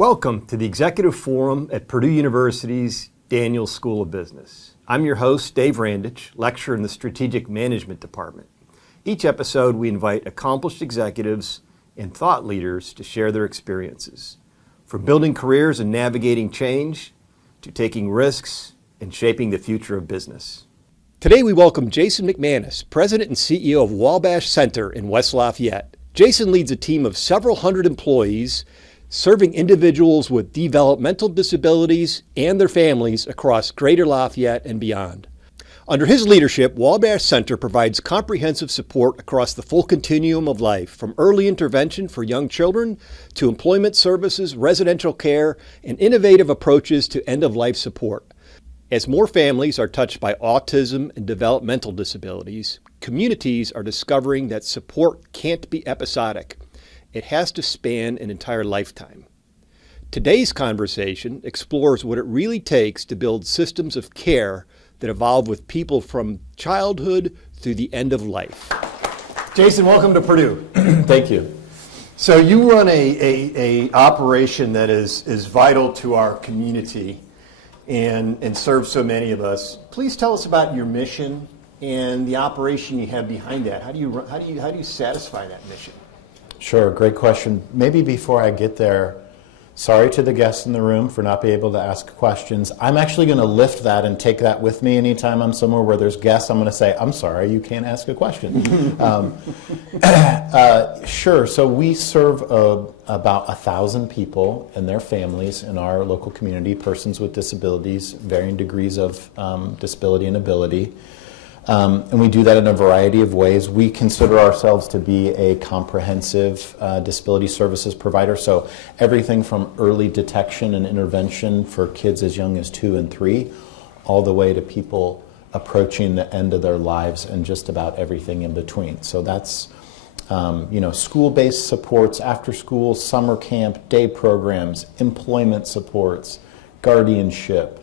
Welcome to the Executive Forum at Purdue University's Daniels School of Business. I'm your host, Dave Randich, lecturer in the Strategic Management Department. Each episode, we invite accomplished executives and thought leaders to share their experiences, from building careers and navigating change to taking risks and shaping the future of business. Today, we welcome Jason McManus, President and CEO of Wabash Center in West Lafayette. Jason leads a team of several hundred employees serving individuals with developmental disabilities and their families across Greater Lafayette and beyond. Under his leadership, Wabash Center provides comprehensive support across the full continuum of life, from early intervention for young children to employment services, residential care, and innovative approaches to end-of-life support. As more families are touched by autism and developmental disabilities, communities are discovering that support can't be episodic. It has to span an entire lifetime. Today's conversation explores what it really takes to build systems of care that evolve with people from childhood through the end of life. Jason, welcome to Purdue. Thank you. So you run a operation that is vital to our community and serves so many of us. Please tell us about your mission and the operation you have behind that. How do you satisfy that mission? Sure, great question. Maybe before I get there, sorry to the guests in the room for not being able to ask questions. I'm actually going to lift that and take that with me anytime I'm somewhere where there's guests. I'm going to say, I'm sorry, you can't ask a question. Sure, so we serve about 1,000 people and their families in our local community, persons with disabilities, varying degrees of disability and ability. And we do that in a variety of ways. We consider ourselves to be a comprehensive disability services provider. So everything from early detection and intervention for kids as young as 2 and 3, all the way to people approaching the end of their lives and just about everything in between. So that's school-based supports, after school, summer camp, day programs, employment supports, guardianship,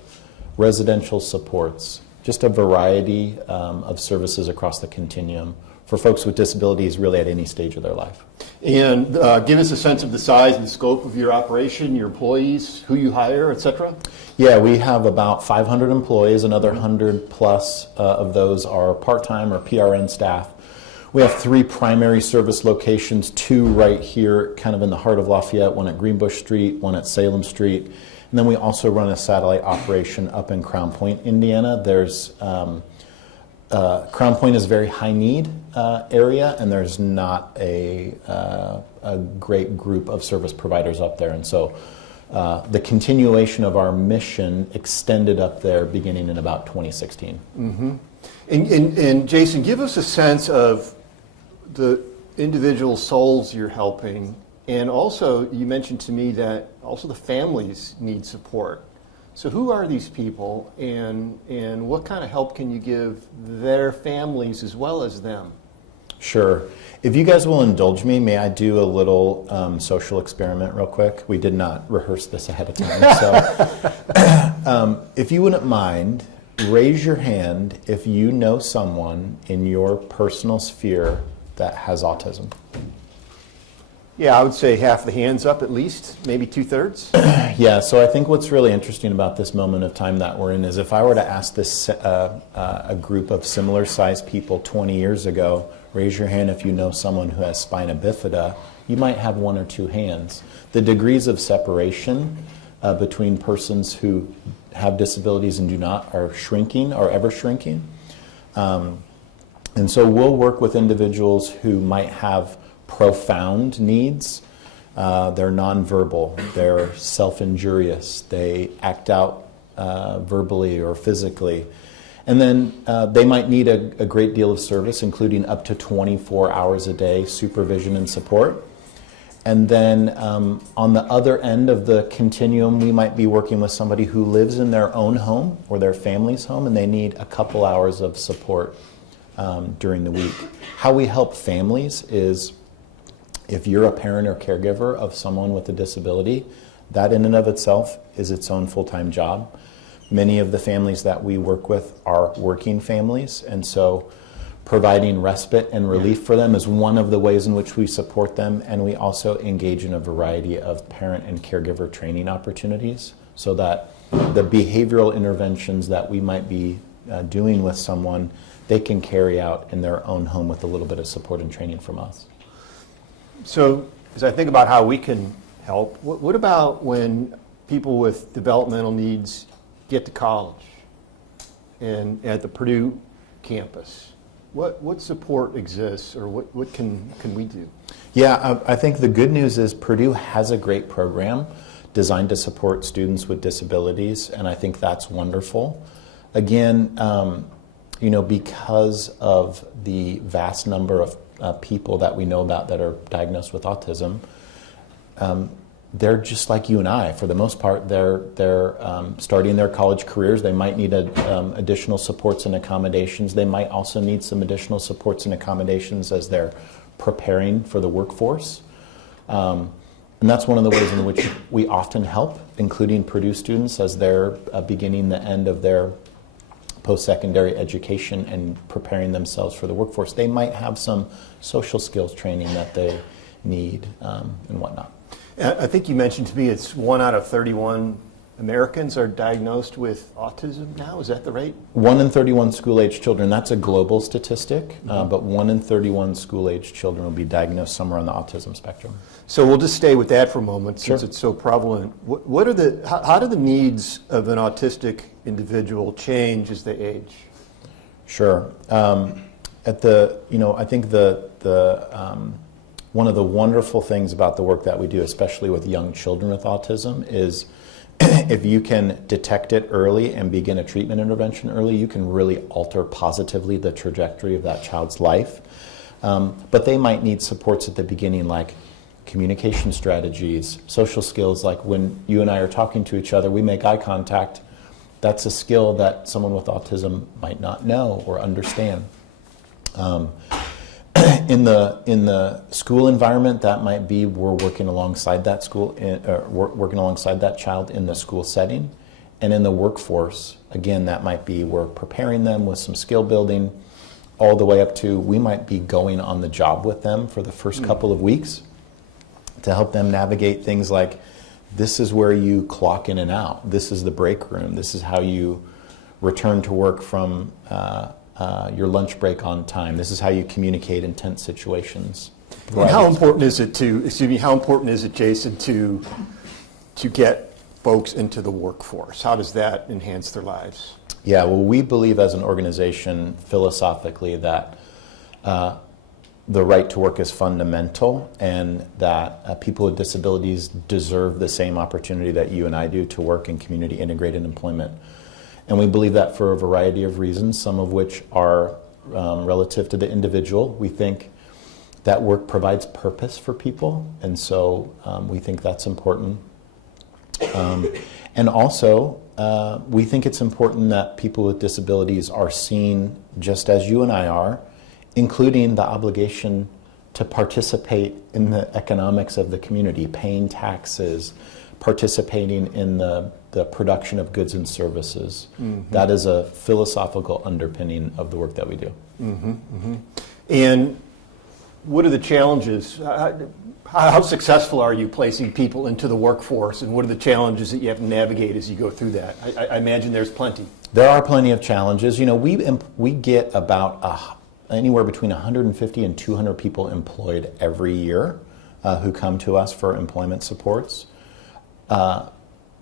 residential supports. Just a variety of services across the continuum for folks with disabilities really at any stage of their life. And give us a sense of the size and scope of your operation, your employees, who you hire, et cetera. Yeah, we have about 500 employees. Another 100 plus of those are part-time or PRN staff. We have 3 primary service locations, 2 right here kind of in the heart of Lafayette, one at Greenbush Street, one at Salem Street. And then we also run a satellite operation up in Crown Point, Indiana. There's Crown Point is a very high need area, and there's not a great group of service providers up there. And so the continuation of our mission extended up there beginning in about 2016. Mm-hmm. And Jason, give us a sense of the individual souls you're helping. And also, you mentioned to me that also the families need support. So who are these people, and what kind of help can you give their families as well as them? Sure. If you guys will indulge me, may I do a little social experiment real quick? We did not rehearse this ahead of time. So if you wouldn't mind, raise your hand if you know someone in your personal sphere that has autism. Yeah, I would say half the hands up at least, maybe 2/3. Yeah, so I think what's really interesting about this moment of time that we're in is if I were to ask this a group of similar sized people 20 years ago, raise your hand if you know someone who has spina bifida, you might have 1 or 2 hands. The degrees of separation between persons who have disabilities and do not are shrinking, are ever shrinking. And so we'll work with individuals who might have profound needs. They're nonverbal, they're self-injurious, they act out verbally or physically. And then they might need a great deal of service, including up to 24 hours a day supervision and support. And then on the other end of the continuum, we might be working with somebody who lives in their own home or their family's home, and they need a couple hours of support during the week. How we help families is, if you're a parent or caregiver of someone with a disability, that in and of itself is its own full-time job. Many of the families that we work with are working families, and so providing respite and relief for them is one of the ways in which we support them, and we also engage in a variety of parent and caregiver training opportunities so that the behavioral interventions that we might be doing with someone, they can carry out in their own home with a little bit of support and training from us. So as I think about how we can help, what about when people with developmental needs get to college and at the Purdue campus? What support exists, or what can we do? Yeah, I think the good news is Purdue has a great program designed to support students with disabilities, and I think that's wonderful. Again, because of the vast number of people that we know about that are diagnosed with autism, they're just like you and I. For the most part, they're starting their college careers. They might need additional supports and accommodations. They might also need some additional supports and accommodations as they're preparing for the workforce. And that's one of the ways in which we often help, including Purdue students as they're beginning the end of their post-secondary education and preparing themselves for the workforce. They might have some social skills training that they need and whatnot. I think you mentioned to me it's 1 out of 31 Americans are diagnosed with autism now. Is that the rate? 1 in 31 school-age children. That's a global statistic, but 1 in 31 school-age children will be diagnosed somewhere on the autism spectrum. So we'll just stay with that for a moment since Sure. it's so prevalent. How do the needs of an autistic individual change as they age? Sure. I think one of the wonderful things about the work that we do, especially with young children with autism, is if you can detect it early and begin a treatment intervention early, you can really alter positively the trajectory of that child's life. But they might need supports at the beginning, like communication strategies, social skills, like when you and I are talking to each other, we make eye contact. That's a skill that someone with autism might not know or understand. In the school environment, that might be we're working alongside that working alongside that child in the school setting, and in the workforce, again, that might be we're preparing them with some skill building, all the way up to we might be going on the job with them for the first couple of weeks to help them navigate things like this is where you clock in and out, this is the break room, this is how you return to work from your lunch break on time. This is how you communicate in tense situations. And how important is it Jason, to get folks into the workforce? How does that enhance their lives? Yeah, well, we believe as an organization philosophically that the right to work is fundamental, and that people with disabilities deserve the same opportunity that you and I do to work in community integrated employment. And we believe that for a variety of reasons, some of which are relative to the individual. We think that work provides purpose for people, and so we think that's important. And also, we think it's important that people with disabilities are seen just as you and I are, including the obligation to participate in the economics of the community, paying taxes, participating in the production of goods and services. Mm-hmm. That is a philosophical underpinning of the work that we do. Mm-hmm, mm-hmm. And what are the challenges? How successful are you placing people into the workforce, and what are the challenges that you have to navigate as you go through that? I imagine there's plenty. There are plenty of challenges. You know, we get about anywhere between 150 and 200 people employed every year who come to us for employment supports.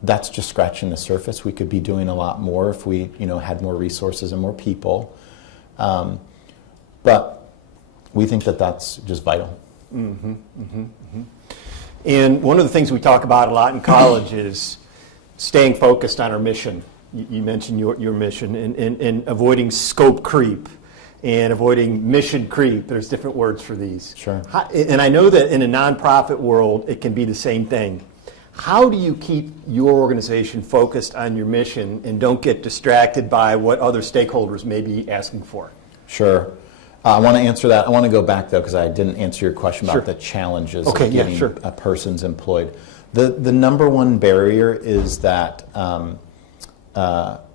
That's just scratching the surface. We could be doing a lot more if we, had more resources and more people. But we think that that's just vital. Mm-hmm, mm-hmm, mm-hmm. And one of the things we talk about a lot in college is staying focused on our mission. You mentioned your mission, and avoiding scope creep and avoiding mission creep. There's different words for these. Sure. And I know that in a nonprofit world, it can be the same thing. How do you keep your organization focused on your mission and don't get distracted by what other stakeholders may be asking for? Sure. I want to answer that. I want to go back, though, because I didn't answer your question about Sure. the challenges Okay, of getting sure. persons employed. The number one barrier is that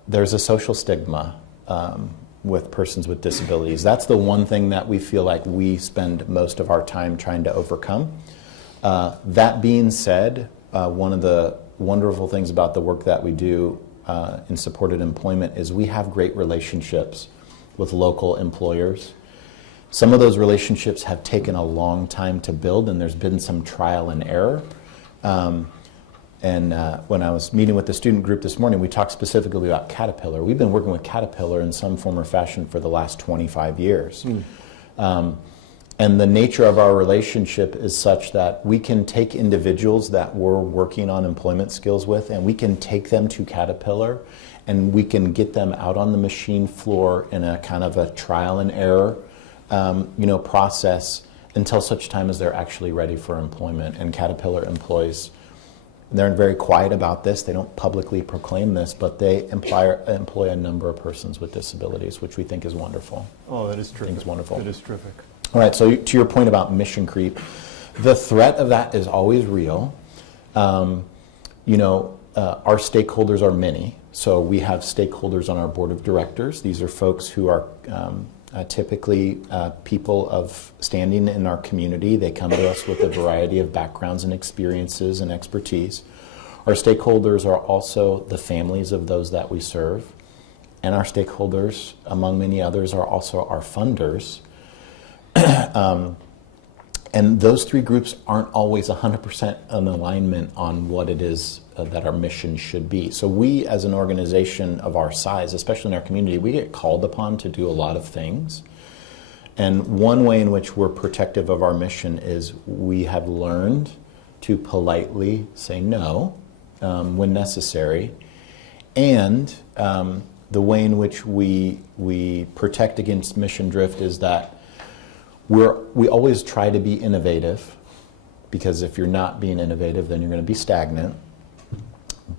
there's a social stigma with persons with disabilities. That's the one thing that we feel like we spend most of our time trying to overcome. That being said, one of the wonderful things about the work that we do in supported employment is we have great relationships with local employers. Some of those relationships have taken a long time to build, and there's been some trial and error. And when I was meeting with the student group this morning, we talked specifically about Caterpillar. We've been working with Caterpillar in some form or fashion for the last 25 years. And the nature of our relationship is such that we can take individuals that we're working on employment skills with, and we can take them to Caterpillar, and we can get them out on the machine floor in a kind of a trial and error process until such time as they're actually ready for employment. And Caterpillar employs, they're very quiet about this, they don't publicly proclaim this, but they employ a number of persons with disabilities, which we think is wonderful. Oh, that is terrific. I think it's wonderful. That is terrific. All right, so to your point about mission creep, the threat of that is always real. Our stakeholders are many. So we have stakeholders on our board of directors. These are folks who are typically people of standing in our community. They come to us with a variety of backgrounds and experiences and expertise. Our stakeholders are also the families of those that we serve. And our stakeholders, among many others, are also our funders. And those three groups aren't always 100% in alignment on what it is that our mission should be. So we, as an organization of our size, especially in our community, we get called upon to do a lot of things. And one way in which we're protective of our mission is we have learned to politely say no when necessary. And the way in which we protect against mission drift is that we always try to be innovative, because if you're not being innovative, then you're going to be stagnant.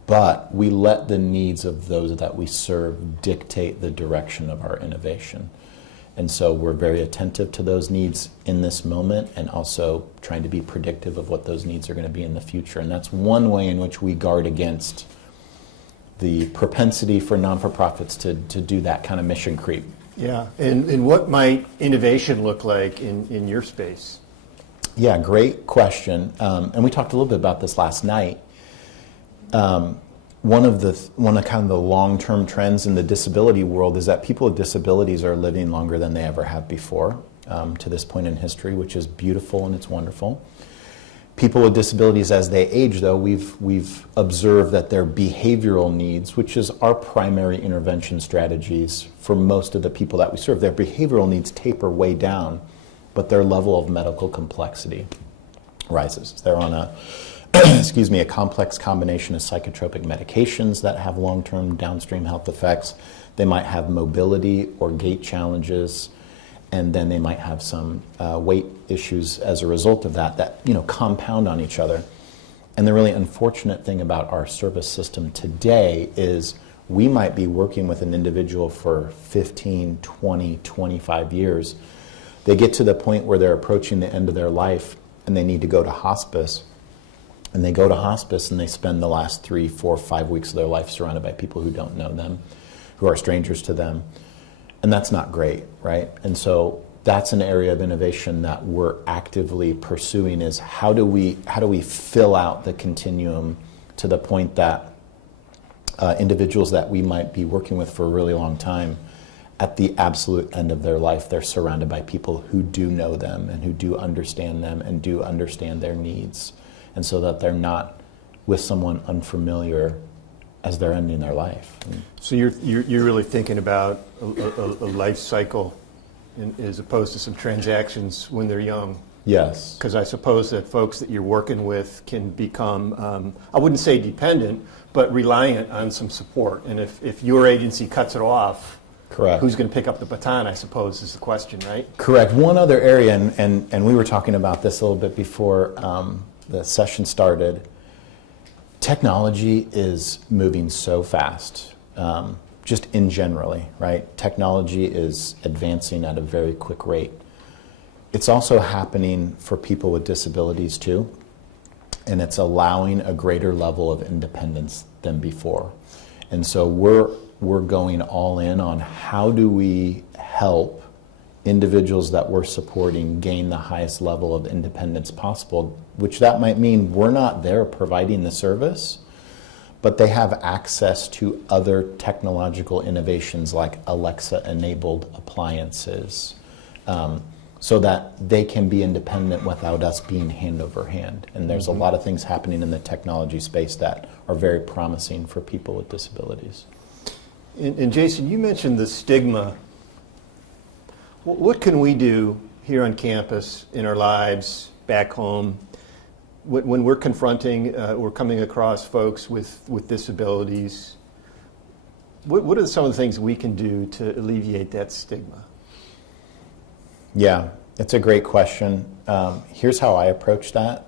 But we let the needs of those that we serve dictate the direction of our innovation. And so we're very attentive to those needs in this moment, and also trying to be predictive of what those needs are going to be in the future. And that's one way in which we guard against the propensity for non-for-profits to do that kind of mission creep. Yeah, and what might innovation look like in your space? Yeah, great question. And we talked a little bit about this last night. One of kind of the long-term trends in the disability world is that people with disabilities are living longer than they ever have before to this point in history, which is beautiful and it's wonderful. People with disabilities, as they age, though, we've observed that their behavioral needs, which is our primary intervention strategies for most of the people that we serve, their behavioral needs taper way down, but their level of medical complexity rises. They're on a complex combination of psychotropic medications that have long-term downstream health effects. They might have mobility or gait challenges, and then they might have some weight issues as a result of that compound on each other. And the really unfortunate thing about our service system today is we might be working with an individual for 15, 20, 25 years. They get to the point where they're approaching the end of their life and they need to go to hospice. And they go to hospice and they spend the last 3, 4, 5 weeks of their life surrounded by people who don't know them, who are strangers to them. And that's not great, right? And so that's an area of innovation that we're actively pursuing, is how do we fill out the continuum to the point that individuals that we might be working with for a really long time, at the absolute end of their life, they're surrounded by people who do know them and who do understand them and do understand their needs. And so that they're not with someone unfamiliar as they're ending their life. So you're really thinking about a life cycle as opposed to some transactions when they're young. Yes. Because I suppose that folks that you're working with can become, I wouldn't say dependent, but reliant on some support. And if your agency cuts it off, correct, who's going to pick up the baton, I suppose, is the question, right? Correct. One other area, and we were talking about this a little bit before the session started. Technology is moving so fast, just in generally, right? Technology is advancing at a very quick rate. It's also happening for people with disabilities too, and it's allowing a greater level of independence than before. And so we're going all in on how do we help individuals that we're supporting gain the highest level of independence possible, which that might mean we're not there providing the service, but they have access to other technological innovations like Alexa-enabled appliances, so that they can be independent without us being hand over hand. And there's a lot of things happening in the technology space that are very promising for people with disabilities. And Jason, you mentioned the stigma. What can we do here on campus, in our lives, back home, when we're confronting or coming across folks with disabilities? What are some of the things we can do to alleviate that stigma? Yeah, it's a great question. Here's how I approach that.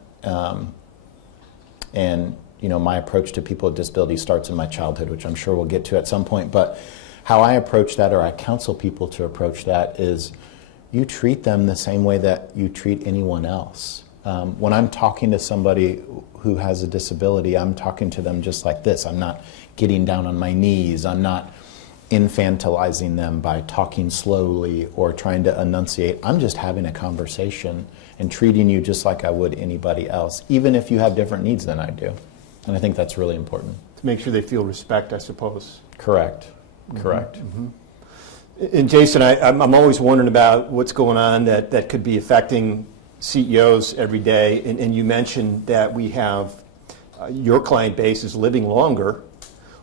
And my approach to people with disabilities starts in my childhood, which I'm sure we'll get to at some point. But how I approach that, or I counsel people to approach that, is you treat them the same way that you treat anyone else. When I'm talking to somebody who has a disability, I'm talking to them just like this. I'm not getting down on my knees. I'm not infantilizing them by talking slowly or trying to enunciate. I'm just having a conversation and treating you just like I would anybody else, even if you have different needs than I do. And I think that's really important. To make sure they feel respect, I suppose. Correct. Correct. Mm-hmm. And Jason, I'm always wondering about what's going on that could be affecting CEOs every day. And you mentioned that we have your client base is living longer.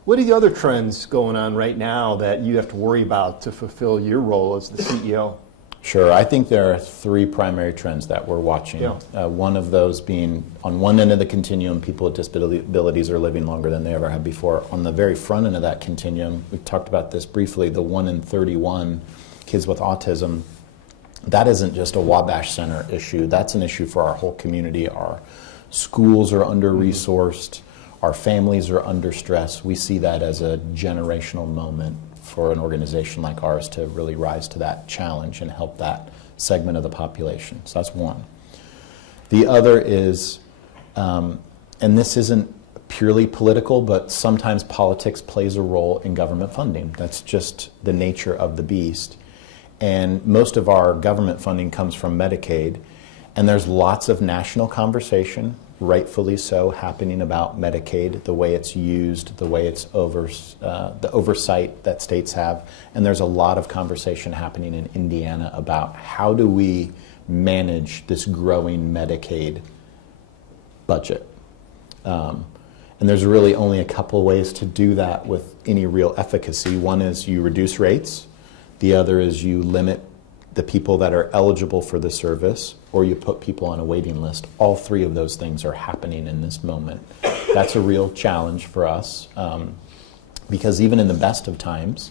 What are the other trends going on right now that you have to worry about to fulfill your role as the CEO? Sure. I think there are three primary trends that we're watching. Yeah. One of those being, on one end of the continuum, people with disabilities are living longer than they ever have before. On the very front end of that continuum, we talked about this briefly, the 1 in 31 kids with autism. That isn't just a Wabash Center issue. That's an issue for our whole community. Our schools are under-resourced. Our families are under stress. We see that as a generational moment for an organization like ours to really rise to that challenge and help that segment of the population. So that's one. The other is, and this isn't purely political, but sometimes politics plays a role in government funding. That's just the nature of the beast. And most of our government funding comes from Medicaid, and there's lots of national conversation, rightfully so, happening about Medicaid, the way it's used, the way it's the oversight that states have. And there's a lot of conversation happening in Indiana about how do we manage this growing Medicaid budget. And there's really only a couple ways to do that with any real efficacy. One is you reduce rates. The other is you limit the people that are eligible for the service, or you put people on a waiting list. All three of those things are happening in this moment. That's a real challenge for us, because even in the best of times,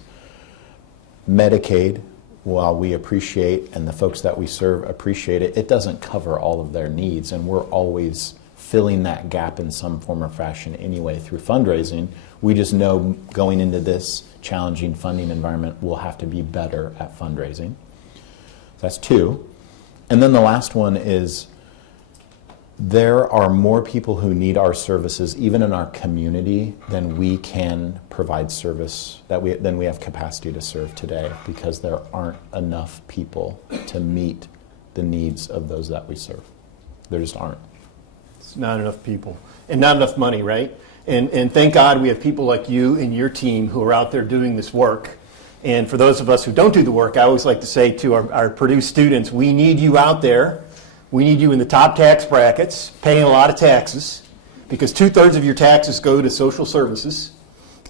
Medicaid, while we appreciate, and the folks that we serve appreciate it, it doesn't cover all of their needs, and we're always filling that gap in some form or fashion anyway through fundraising. We just know going into this challenging funding environment, we'll have to be better at fundraising. That's two. And then the last one is there are more people who need our services, even in our community, than we can provide service, than we have capacity to serve today, because there aren't enough people to meet the needs of those that we serve. There just aren't. It's not enough people. And not enough money, right? And thank God we have people like you and your team who are out there doing this work. And for those of us who don't do the work, I always like to say to our Purdue students, we need you out there. We need you in the top tax brackets, paying a lot of taxes, because 2/3 of your taxes go to social services.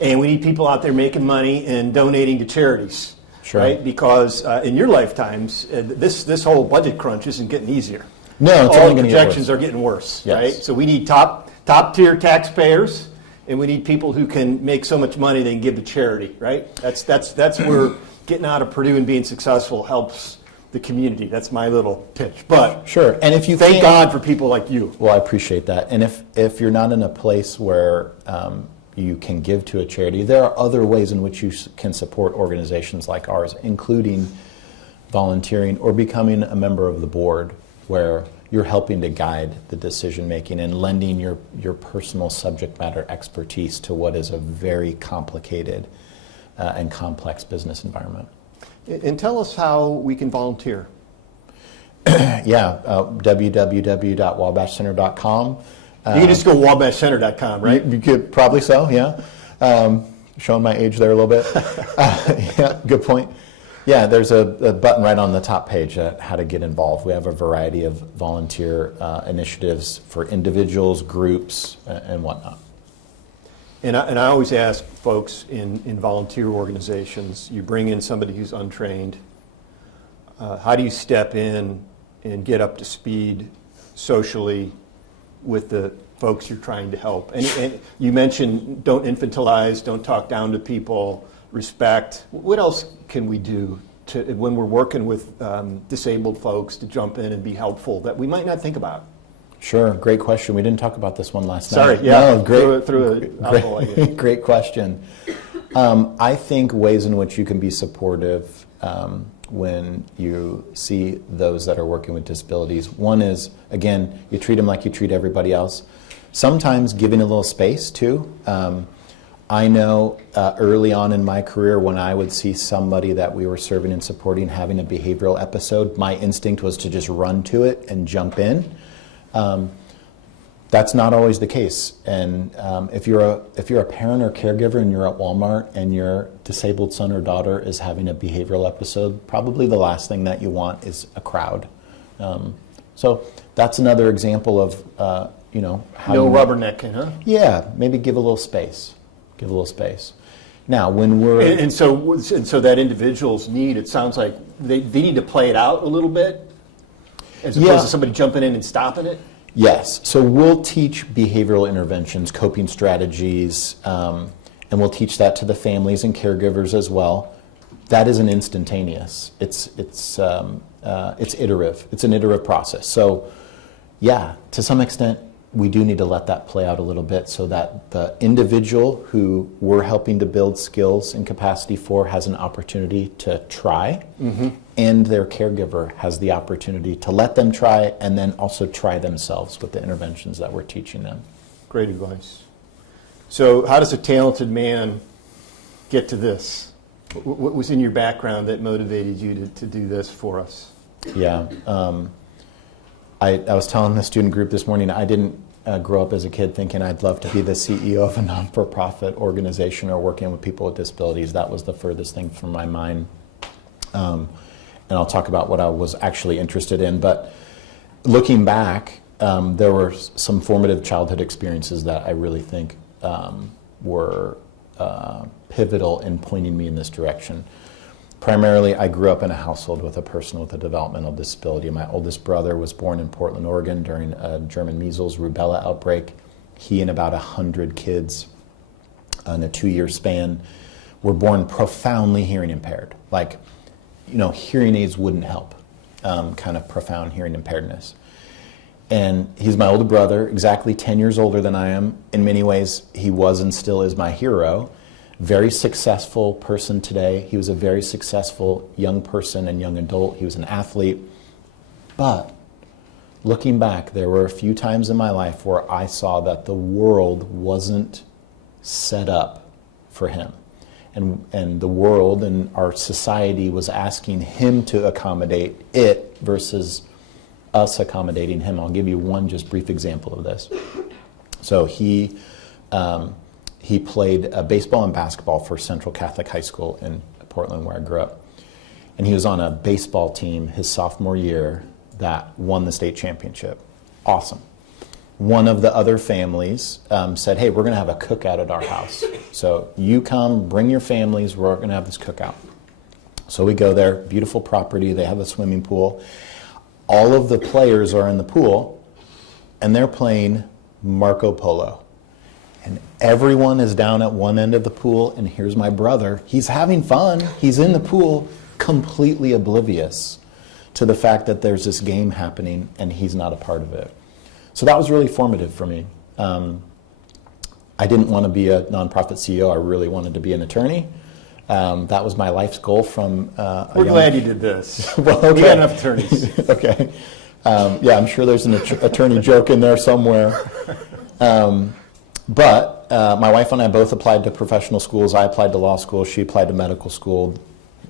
And we need people out there making money and donating to charities, Sure. right? Because in your lifetimes, this whole budget crunch isn't getting easier. No, it's All only going to get projections worse. are getting worse, Yes. right? So we need top tier taxpayers. And we need people who can make so much money they can give to charity, right? That's where getting out of Purdue and being successful helps the community. That's my little pitch. But Sure. And if you thank God for people like you. Well, I appreciate that. And if you're not in a place where you can give to a charity, there are other ways in which you can support organizations like ours, including volunteering or becoming a member of the board, where you're helping to guide the decision making and lending your personal subject matter expertise to what is a very complicated and complex business environment. And tell us how we can volunteer. Yeah, www.wabashcenter.com. You can just go wabashcenter.com, right? You could probably so, yeah. Showing my age there a little bit. Yeah, good point. Yeah, there's a button right on the top page how to get involved. We have a variety of volunteer initiatives for individuals, groups, and whatnot. And I always ask folks in volunteer organizations, you bring in somebody who's untrained, how do you step in and get up to speed socially with the folks you're trying to help? And you mentioned don't infantilize, don't talk down to people, respect. What else can we do when we're working with disabled folks to jump in and be helpful that we might not think about? Sure, great question. We didn't talk about this one last night. Sorry, yeah. No, great, great question. I think ways in which you can be supportive when you see those that are working with disabilities. One is, again, you treat them like you treat everybody else. Sometimes giving a little space, too. I know early on in my career when I would see somebody that we were serving and supporting having a behavioral episode, my instinct was to just run to it and jump in. That's not always the case. And if you're a parent or caregiver and you're at Walmart and your disabled son or daughter is having a behavioral episode, probably the last thing that you want is a crowd. So that's another example of how no rubbernecking, huh? Yeah, maybe give a little space. Give a little space. Now, when we're and so that individual's need, it sounds like they need to play it out a little bit, as opposed to somebody jumping in and stopping it. Yes. So we'll teach behavioral interventions, coping strategies, and we'll teach that to the families and caregivers as well. That isn't instantaneous. It's iterative. It's an iterative process. So, yeah, to some extent, we do need to let that play out a little bit so that the individual who we're helping to build skills and capacity for has an opportunity to try, and their caregiver has the opportunity to let them try and then also try themselves with the interventions that we're teaching them. Great advice. So how does a talented man get to this? What was in your background that motivated you to do this for us? Yeah. I was telling the student group this morning, I didn't grow up as a kid thinking I'd love to be the CEO of a non-for-profit organization or working with people with disabilities. That was the furthest thing from my mind. And I'll talk about what I was actually interested in. But looking back, there were some formative childhood experiences that I really think were pivotal in pointing me in this direction. Primarily, I grew up in a household with a person with a developmental disability. My oldest brother was born in Portland, Oregon during a German measles rubella outbreak. He and about 100 kids in a 2-year span were born profoundly hearing impaired. Like, hearing aids wouldn't help, kind of profound hearing impairedness. And he's my older brother, exactly 10 years older than I am. In many ways, he was and still is my hero. Very successful person today. He was a very successful young person and young adult. He was an athlete. But looking back, there were a few times in my life where I saw that the world wasn't set up for him. And the world and our society was asking him to accommodate it versus us accommodating him. I'll give you one just brief example of this. So he played baseball and basketball for Central Catholic High School in Portland, where I grew up. And he was on a baseball team his sophomore year that won the state championship. Awesome. One of the other families said, hey, we're going to have a cookout at our house. So you come, bring your families, we're going to have this cookout. So we go there, beautiful property, they have a swimming pool. All of the players are in the pool, and they're playing Marco Polo. And everyone is down at one end of the pool, and here's my brother. He's having fun. He's in the pool, completely oblivious to the fact that there's this game happening, and he's not a part of it. So that was really formative for me. I didn't want to be a nonprofit CEO. I really wanted to be an attorney. That was my life's goal from We're glad you did this. Well, okay. We got enough attorneys. Okay. Yeah, I'm sure there's an attorney joke in there somewhere. But my wife and I both applied to professional schools. I applied to law school. She applied to medical school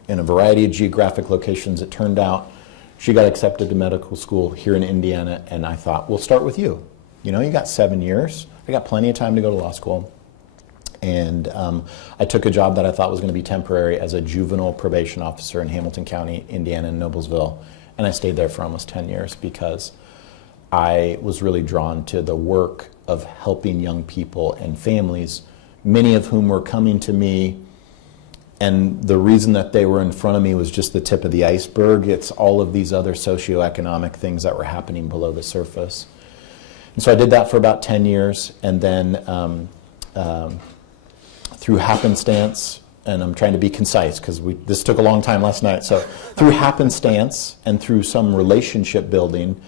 in a variety of geographic locations. It turned out she got accepted to medical school here in Indiana, and I thought, we'll start with you. You know, you got 7 years. I got plenty of time to go to law school. And I took a job that I thought was going to be temporary as a juvenile probation officer in Hamilton County, Indiana, in Noblesville. And I stayed there for almost 10 years because I was really drawn to the work of helping young people and families, many of whom were coming to me. And the reason that they were in front of me was just the tip of the iceberg. It's all of these other socioeconomic things that were happening below the surface. And so I did that for about 10 years. And then through happenstance, and I'm trying to be concise because this took a long time last night. So through happenstance and through some relationship building,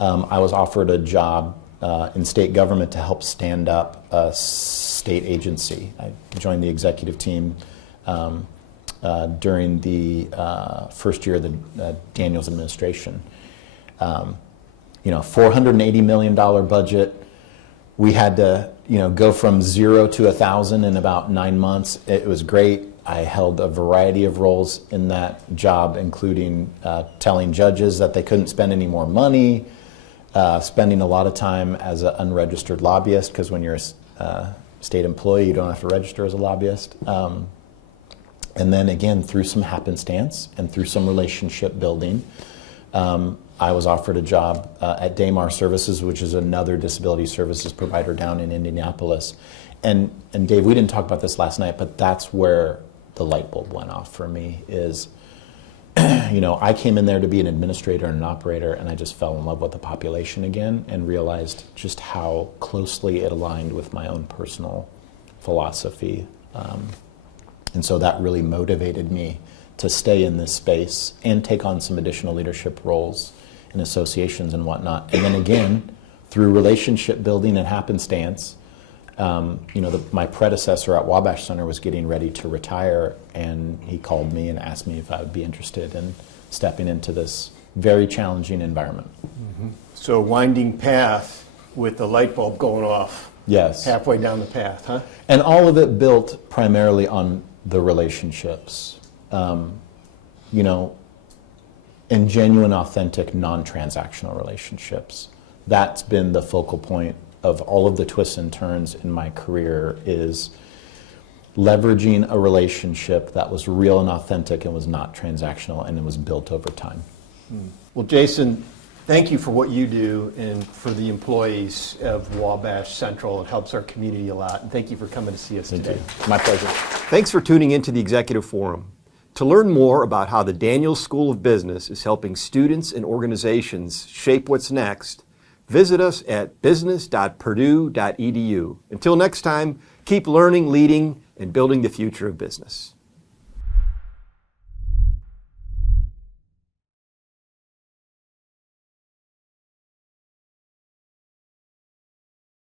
I was offered a job in state government to help stand up a state agency. I joined the executive team during the first year of the Daniels administration. $480 million budget. We had to, go from 0 to 1,000 in about 9 months. It was great. I held a variety of roles in that job, including telling judges that they couldn't spend any more money, spending a lot of time as an unregistered lobbyist, because when you're a state employee, you don't have to register as a lobbyist. And then again, through some happenstance and through some relationship building, I was offered a job at Damar Services, which is another disability services provider down in Indianapolis. And Dave, we didn't talk about this last night, but that's where the light bulb went off for me is, I came in there to be an administrator and an operator, and I just fell in love with the population again and realized just how closely it aligned with my own personal philosophy. And so that really motivated me to stay in this space and take on some additional leadership roles in associations and whatnot. And then again, through relationship building and happenstance, my predecessor at Wabash Center was getting ready to retire, and he called me and asked me if I would be interested in stepping into this very challenging environment. Mm-hmm. So winding path with the light bulb going off. Yes. Halfway down the path, huh? And all of it built primarily on the relationships. And genuine, authentic, non-transactional relationships. That's been the focal point of all of the twists and turns in my career, is leveraging a relationship that was real and authentic and was not transactional, and it was built over time. Well, Jason, thank you for what you do and for the employees of Wabash Central. It helps our community a lot. And thank you for coming to see us today. My pleasure. Thanks for tuning into the Executive Forum. To learn more about how the Daniels School of Business is helping students and organizations shape what's next, visit us at business.purdue.edu. Until next time, keep learning, leading, and building the future of business.